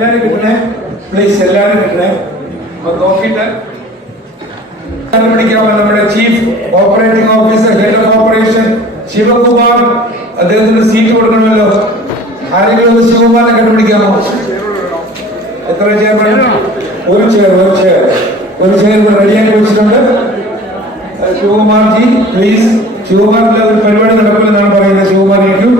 എല്ലാരും കിട്ടണേ പ്ലീസ്, എല്ലാരും കിട്ടണേ. അപ്പൊ നോക്കിയിട്ട് കണ്ടുപിടിക്കാമോ നമ്മുടെ chief operating officer head of operation Sivakumar, അദ്ദേഹത്തിന് സീറ്റ് കൊടുക്കണമല്ലോ. ആരെങ്കിലും ഒന്ന് ശിവകുമാറിനെ കണ്ടുപിടിക്കാമോ? എത്ര ചെയർമാൻ? ഒരു ചെയർ റെഡിയാക്കി വെച്ചിട്ടുണ്ട്. Shivakumar G please. ശിവകുമാറിന്റെ ഒരു പരിപാടി നടക്കുമെന്നാണ് പറയുന്നത്. ശിവകുമാർ ഇരിക്കും.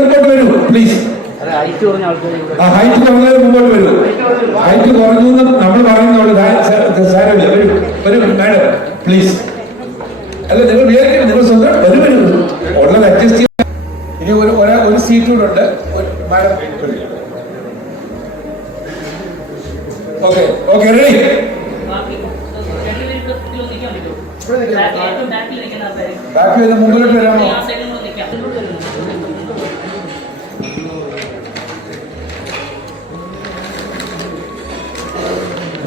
മുമ്പോട്ട് വരൂ പ്ലീസ്. ഹൈറ്റ് കുറഞ്ഞവർ മുമ്പോട്ട് വരൂ. ഹൈറ്റ് കുറഞ്ഞു നമ്മൾ പറയുന്നുള്ളൂ. സാരമില്ല, വരൂ മാഡം പ്ലീസ്. അല്ല നിങ്ങൾ വിചാരിക്കണം, നിങ്ങൾ സ്വന്തം വരൂ ഉള്ളത് അഡ്ജസ്റ്റ് ചെയ്യാൻ. ഇനി ഒരു സീറ്റ് കൂടെ ഉണ്ട് മാഡം. Okay okay ready. ബാക്കി വന്ന് മുമ്പിലോട്ട് വരാമോ?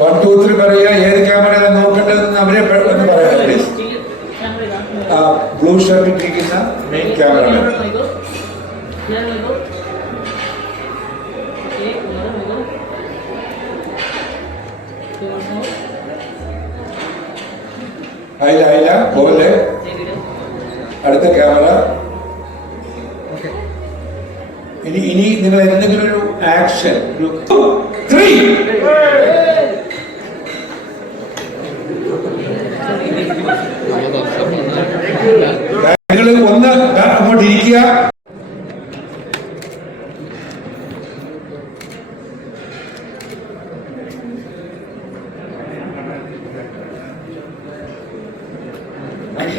1 2 3 പറയാ. ഏത് ക്യാമറ നോക്കേണ്ടതെന്ന് അവരെ ഒന്ന് പറയാം പ്ലീസ്. ബ്ലൂ ഷർട്ട് ഇട്ടിരിക്കുന്ന മെയിൻ ക്യാമറ. അയില പോലെ അടുത്ത ക്യാമറ. ഇനി നിങ്ങൾ എന്തെങ്കിലും ഒരു ആക്ഷൻ, ഒരു 3 നിങ്ങൾ ഒന്ന് അങ്ങോട്ട് ഇരിക്കുക.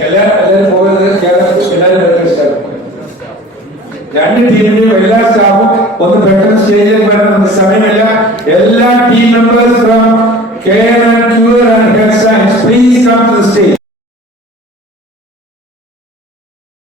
എല്ലാവരും പോകരുത്. രണ്ട് ടീമിന്റെയും എല്ലാ സ്റ്റാഫും ഒന്ന് പെട്ടെന്ന് സ്റ്റേജിലേക്ക് വരാൻ നമുക്ക് സമയമില്ല. എല്ലാ team members from KNR Tour and Health Science, please come to the stage.